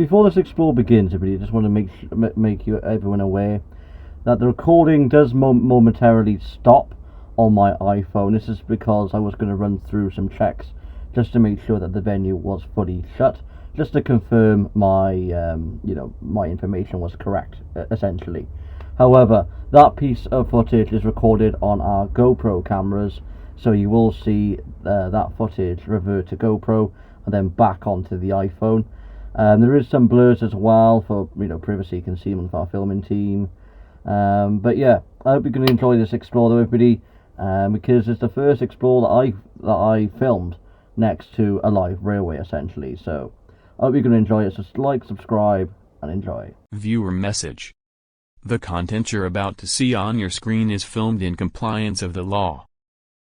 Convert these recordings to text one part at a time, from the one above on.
Before this explore begins, everybody, I just want to make everyone aware that the recording does momentarily stop on my iPhone. This is because I was going to run through some checks just to make sure that the venue was fully shut, just to confirm my my information was correct, essentially. However, that piece of footage is recorded on our GoPro cameras, so you will see that footage revert to GoPro and then back onto the iPhone. There is some blurs as well for privacy concealment for our filming team. But yeah, I hope you're going to enjoy this explore, though, everybody, because it's the first explore that I filmed next to a live railway, essentially. So I hope you're going to enjoy it. So just like, subscribe, and enjoy. Viewer message. The content you're about to see on your screen is filmed in compliance of the law.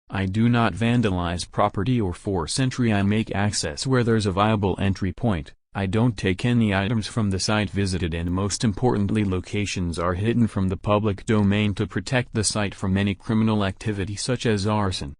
I do not vandalize property or force entry. I make access where there's a viable entry point. I don't take any items from the site visited, and most importantly, locations are hidden from the public domain to protect the site from any criminal activity such as arson.